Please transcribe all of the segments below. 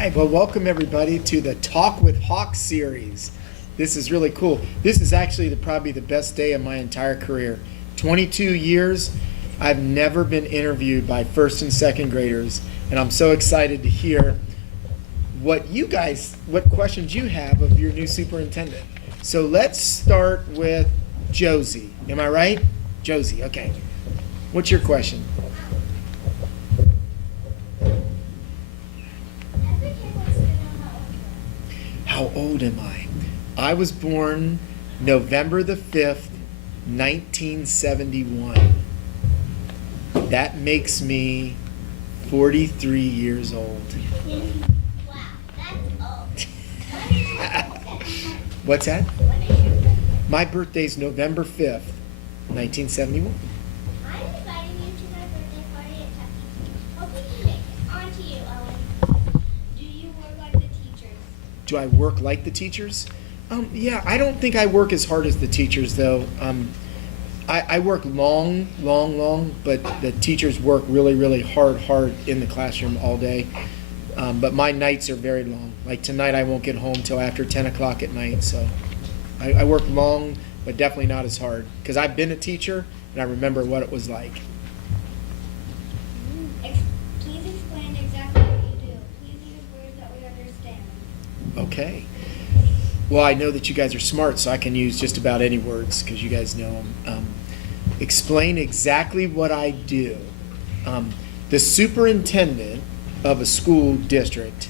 right, well, welcome everybody to the Talk with Hock series. This is really cool. This is actually probably the best day of my entire career. 22 years, I've never been interviewed by first and second graders, and I'm so excited to hear what questions you have of your new superintendent. So let's start with Josie. Am I right? Josie, okay. What's your question? How old am I? I was born November the 5th, 1971. That makes me 43 years old. Wow, that's old. What's that? My birthday's November 5th, 1971. I'm inviting you to my birthday party at Chucky's. Hope we can make it. On to you, Owen. Do you work like the teachers? Do I work like the teachers? Yeah, I don't think I work as hard as the teachers, though. I work long, but the teachers work really hard in the classroom all day. But my nights are very long. Like tonight, I won't get home till after 10 o'clock at night. So I work long, but definitely not as hard. Because I've been a teacher, and I remember what it was like. Please explain exactly what you do. Please use words that we understand. Okay. Well, I know that you guys are smart, so I can use just about any words because you guys know them. Explain exactly what I do. The superintendent of a school district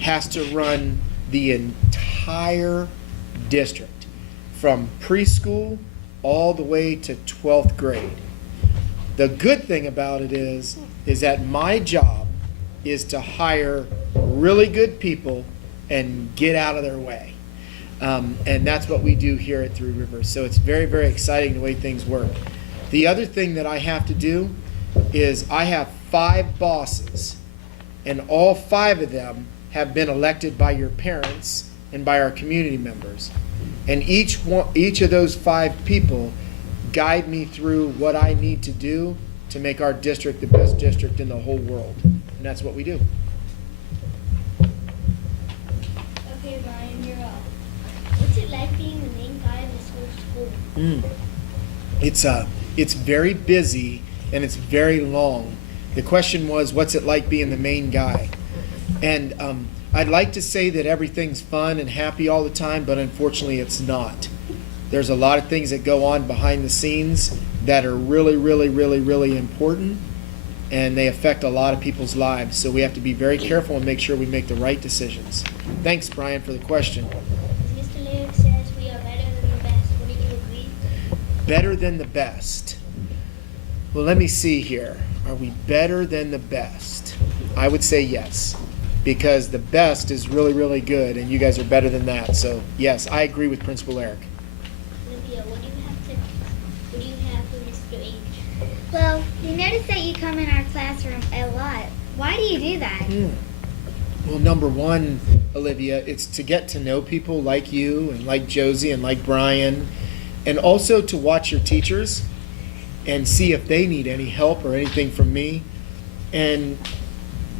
has to run the entire district from preschool all the way to 12th grade. The good thing about it is that my job is to hire really good people and get out of their way. And that's what we do here at Three Rivers. So it's very exciting the way things work. The other thing that I have to do is I have 5 bosses, and all 5 of them have been elected by your parents and by our community members. And each of those 5 people guide me through what I need to do to make our district the best district in the whole world. And that's what we do. Okay, Brian, you're up. What's it like being the main guy in this whole school? It's very busy and it's very long. The question was, what's it like being the main guy? And I'd like to say that everything's fun and happy all the time, but unfortunately it's not. There's a lot of things that go on behind the scenes that are really important, and they affect a lot of people's lives. So we have to be very careful and make sure we make the right decisions. Thanks, Brian, for the question. Mr. Lyric says we are better than the best. Wouldn't you agree? Better than the best. Well, let me see here. Are we better than the best? I would say yes, because the best is really good, and you guys are better than that. So yes, I agree with Principal Eric. Olivia, what do you have for Mr. H? Well, we noticed that you come in our classroom a lot. Why do you do that? Well, number one, Olivia, it's to get to know people like you and like Josie and like Brian, and also to watch your teachers and see if they need any help or anything from me. And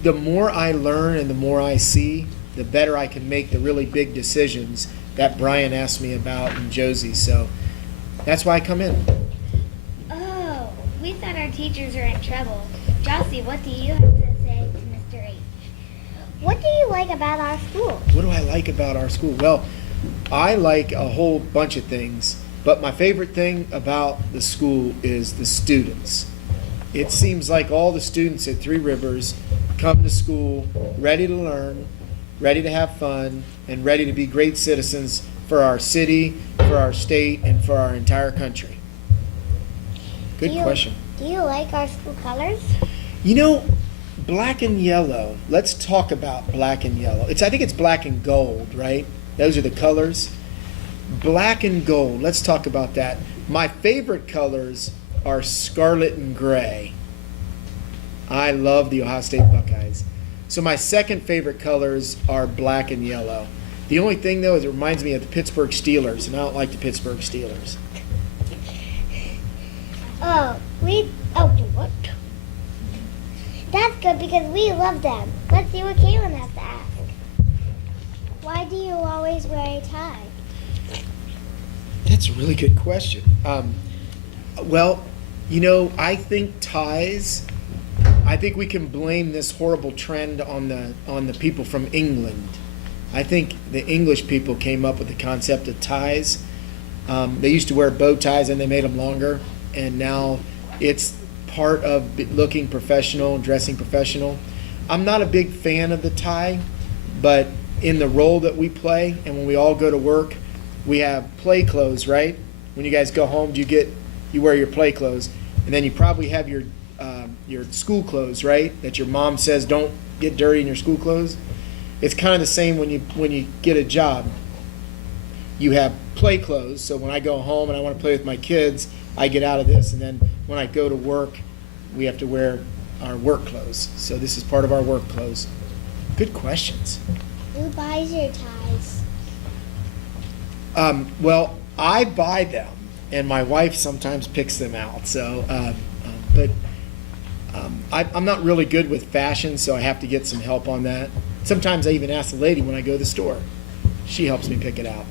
the more I learn and the more I see, the better I can make the really big decisions that Brian asked me about and Josie. So that's why I come in. Oh, we thought our teachers are in trouble. Josie, what do you have to say to Mr. H? What do you like about our school? What do I like about our school? Well, I like a whole bunch of things, but my favorite thing about the school is the students. It seems like all the students at Three Rivers come to school ready to learn, ready to have fun, and ready to be great citizens for our city, for our state, and for our entire country. Good question. Do you like our school colors? You know, black and yellow. Let's talk about black and yellow. I think it's black and gold, right? Those are the colors. Black and gold. Let's talk about that. My favorite colors are scarlet and gray. I love the Ohio State Buckeyes. So my second favorite colors are black and yellow. The only thing, though, is it reminds me of the Pittsburgh Steelers, and I don't like the Pittsburgh Steelers. What? That's good because we love them. Let's see what Kaylin has to ask. Why do you always wear a tie? That's a really good question. Well, I think ties. I think we can blame this horrible trend on the people from England. I think the English people came up with the concept of ties. They used to wear bow ties and they made them longer, and now it's part of looking professional, dressing professional. I'm not a big fan of the tie, but in the role that we play and when we all go to work, we have play clothes, right? When you guys go home, you wear your play clothes, and then you probably have your school clothes, right? That your mom says don't get dirty in your school clothes. It's kind of the same when you get a job. You have play clothes, so when I go home and I want to play with my kids, I get out of this, and then when I go to work, we have to wear our work clothes. So this is part of our work clothes. Good questions. Who buys your ties? Well, I buy them, and my wife sometimes picks them out. So, I'm not really good with fashion, so I have to get some help on that. Sometimes I even ask the lady when I go to the store. She helps me pick it out.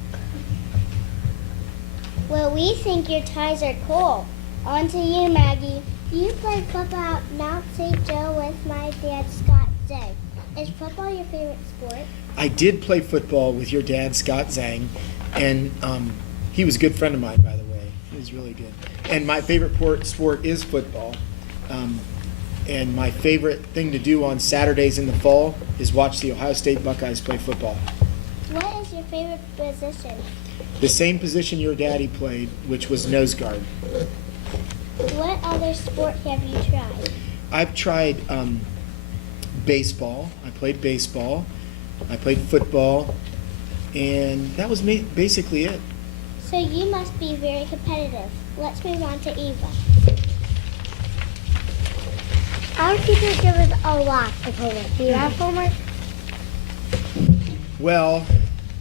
Well, we think your ties are cool. On to you, Maggie. You play football at Mount St. Joe with my dad, Scott Zay. Is football your favorite sport? I did play football with your dad, Scott Zhang, and he was a good friend of mine, by the way. He was really good. And my favorite sport is football. And my favorite thing to do on Saturdays in the fall is watch the Ohio State Buckeyes play football. What is your favorite position? The same position your daddy played, which was nose guard. What other sport have you tried? I've tried baseball. I played baseball. I played football. And that was basically it. So you must be very competitive. Let's move on to Eva. Our teachers give us a lot of homework. Do you have homework? Well,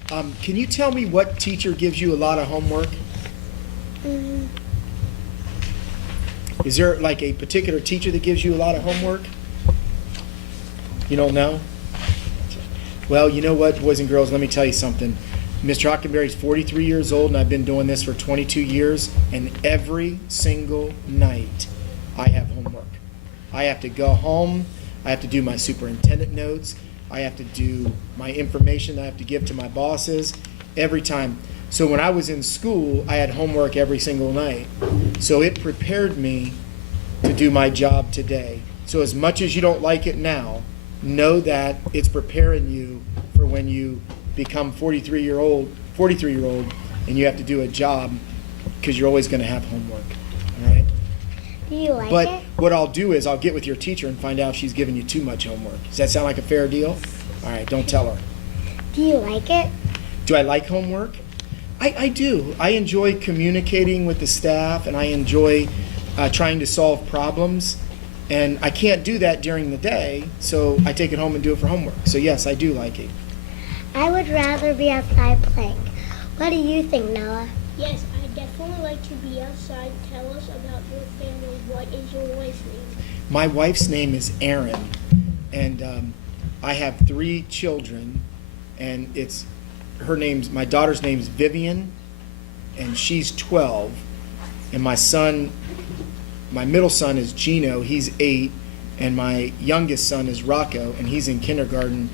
can you tell me what teacher gives you a lot of homework? Mm-hmm. Is there like a particular teacher that gives you a lot of homework? You don't know? Well, you know what, boys and girls, let me tell you something. Mr. Hockenberry's 43 years old, and I've been doing this for 22 years, and every single night I have homework. I have to go home, I have to do my superintendent notes, I have to do my information that I have to give to my bosses every time. So when I was in school, I had homework every single night. So it prepared me to do my job today. So as much as you don't like it now, know that it's preparing you for when you become 43-year-old, and you have to do a job, because you're always going to have homework. All right? Do you like But it? what I'll do is I'll get with your teacher and find out if she's giving you too much homework. Does that sound like a fair deal? All right, don't tell her. Do you like it? Do I like homework? I do. I enjoy communicating with the staff, and I enjoy trying to solve problems. And I can't do that during the day, so I take it home and do it for homework. So yes, I do like it. I would rather be outside playing. What do you think, Noah? Yes, I definitely like to be outside. Tell us about your family. What is your wife's name? My wife's name is Erin, and I have 3 children, and my daughter's name's Vivian, and she's 12, and my middle son is Gino, he's 8, and my youngest son is Rocco, and he's in kindergarten,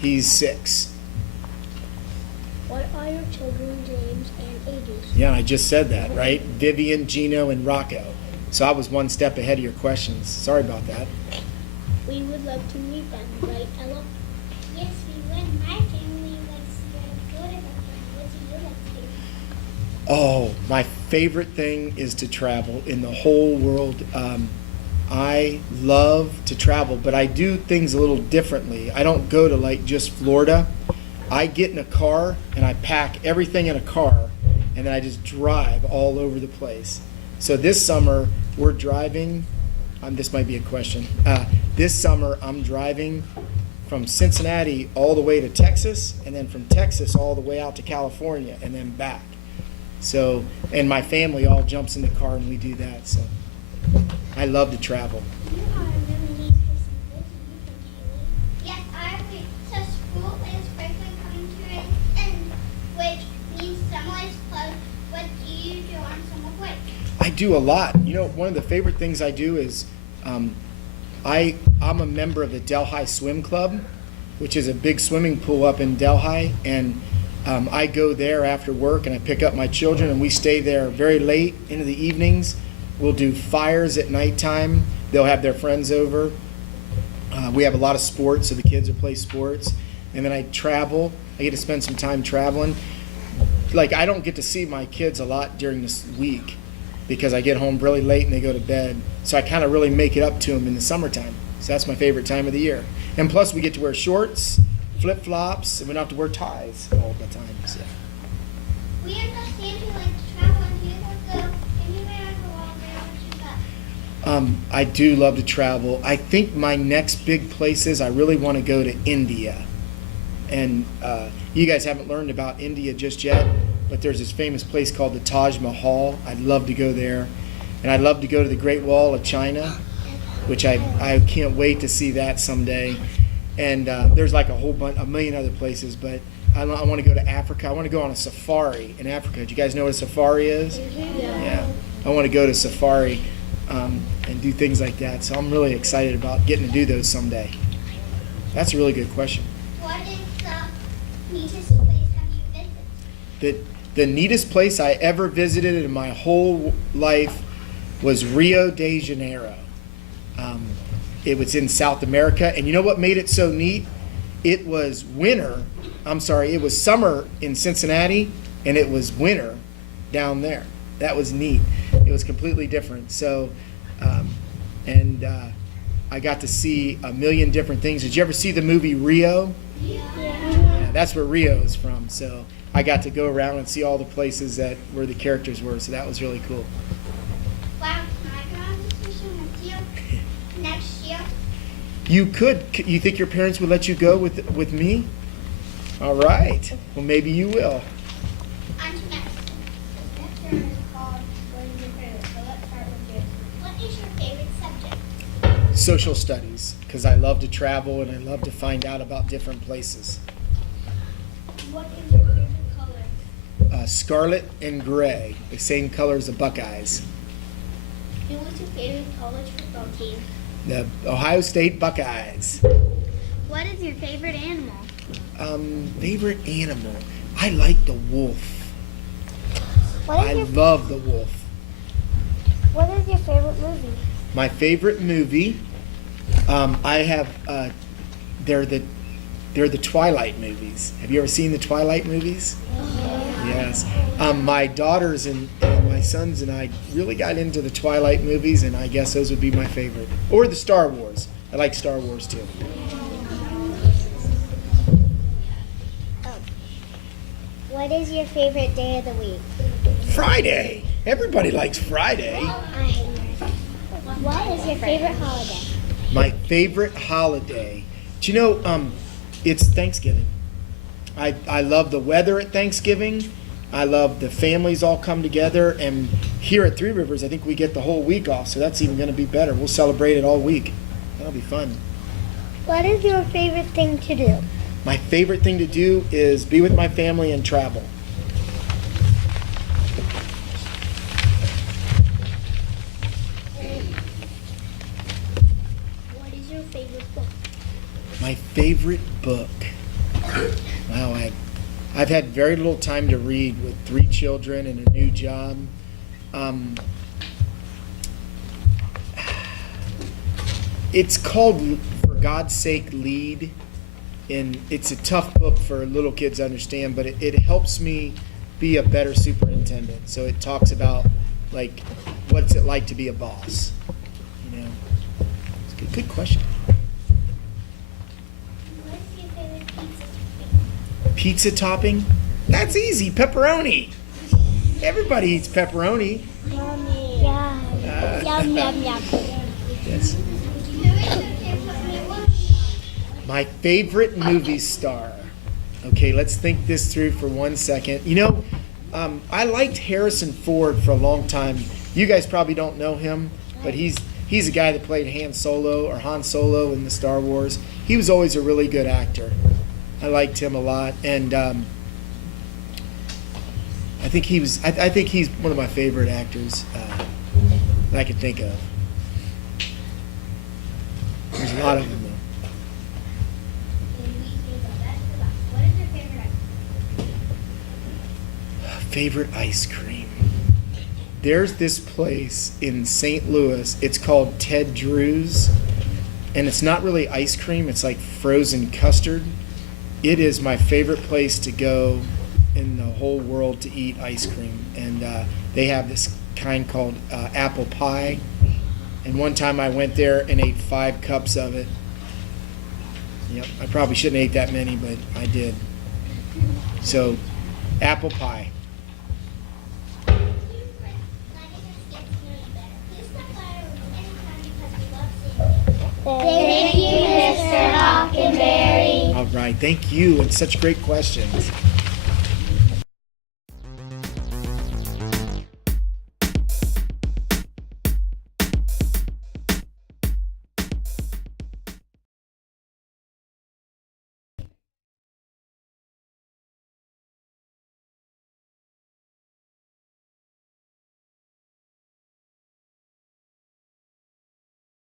he's 6. What are your children's names and ages? Yeah, I just said that, right? Vivian, Gino, and Rocco. So I was one step ahead of your questions. Sorry about that. We would love to meet them, right, Ella? Yes, we would. My family likes to go to the farm. What do you like to do? Oh, my favorite thing is to travel in the whole world. I love to travel, but I do things a little differently. I don't go to like just Florida. I get in a car and I pack everything in a car, and then I just drive all over the place. So this summer we're driving. This might be a question. This summer I'm driving from Cincinnati all the way to Texas, and then from Texas all the way out to California, and then back. So, and my family all jumps in the car and we do that. So I love to travel. You are a really neat person. What do you think, Haley? Yes, I agree. So school is quickly coming to an I do a lot. You know, one of the favorite things I do is I'm a member of the Delhi Swim Club, which is a big swimming pool up in Delhi, and I go there after work and I pick up my children and we stay there very late into the evenings. We'll do fires at nighttime. They'll have their friends over. We have a lot of sports, so the kids will play sports. And then I travel. I get to spend some time traveling. Like, I don't get to see my kids a lot during this week because I get home really late and they go to bed. So I kind of really make it up to them in the summertime. So that's my favorite time of the year. And plus, we get to wear shorts, flip-flops, and we don't have to wear ties all the time. So. We understand you like to travel and you have to anywhere in the world where would you go? I do love to travel. I think my next big place is I really want to go to India. And you guys haven't learned about India just yet, but there's this famous place called the Taj Mahal. I'd love to go there. And I'd love to go to the Great Wall of China, which I can't wait to see that someday. And there's like a million other places, but I want to go to Africa. I want to go on a safari in Africa. Do you guys know what a safari is? Yeah. I want to go to safari and do things like that. So I'm really excited about getting to do those someday. That's a really good question. What is the neatest place have you visited? The neatest place I ever visited in my whole life was Rio de Janeiro. It was in South America, and you know what made it so neat? It was it was summer in Cincinnati, and it was winter down there. That was neat. It was completely different. So, I got to see a million different things. Did you ever see the movie Rio? Yeah, that's where Rio is from. So I got to go around and see all the places where the characters were. So that was really cool. Wow, can I go on vacation with you next year? You could. You think your parents would let you go with me? All right. Well, maybe you will. On to next. This next term is called What is Your Favorite? So let's start with you. What is your favorite subject? Social studies, because I love to travel and I love to find out about different places. What is your favorite color? Scarlet and gray, the same color as the Buckeyes. Who was your favorite college football team? The Ohio State Buckeyes. What is your favorite animal? Favorite animal? I like the wolf. I love the wolf. What is your favorite movie? My favorite movie, I have, they're the Twilight movies. Have you ever seen the Twilight movies? Yes. My daughters and my sons and I really got into the Twilight movies, and I guess those would be my favorite. Or the Star Wars. I like Star Wars too. What is your favorite day of the week? Friday. Everybody likes Friday. What is your favorite holiday? My favorite holiday. Do you know, it's Thanksgiving. I love the weather at Thanksgiving. I love the families all come together. And here at Three Rivers, I think we get the whole week off. So that's even going to be better. We'll celebrate it all week. That'll be fun. What is your favorite thing to do? My favorite thing to do is be with my family and travel. What is your favorite book? My favorite book. Wow, I've had very little time to read with 3 children and a new job. It's called For God's Sake Lead. And it's a tough book for little kids to understand, but it helps me be a better superintendent. So it talks about, like, what's it like to be a boss. You know, it's a good question. What is your favorite pizza topping? Pizza topping? That's easy. Pepperoni. Everybody eats pepperoni. Yummy. Yeah. Yum, yum, yum. Yes. My favorite movie star. Okay, let's think this through for 1 second. You know, I liked Harrison Ford for a long time. You guys probably don't know him, but he's a guy that played Han Solo in the Star Wars. He was always a really good actor. I liked him a lot, and I think he's one of my favorite actors. that I could think of. There's a lot of them, though. What is your favorite Favorite ice cream? ice cream. There's this place in St. Louis. It's called Ted Drew's. And it's not really ice cream. It's like frozen custard. It is my favorite place to go in the whole world to eat ice cream. And they have this kind called apple pie. And one time I went there and ate 5 cups of it. Yep, I probably shouldn't have ate that many, but I did. So, apple pie. Thank you, Mr. Hockenberry. All right, thank you, and such great questions.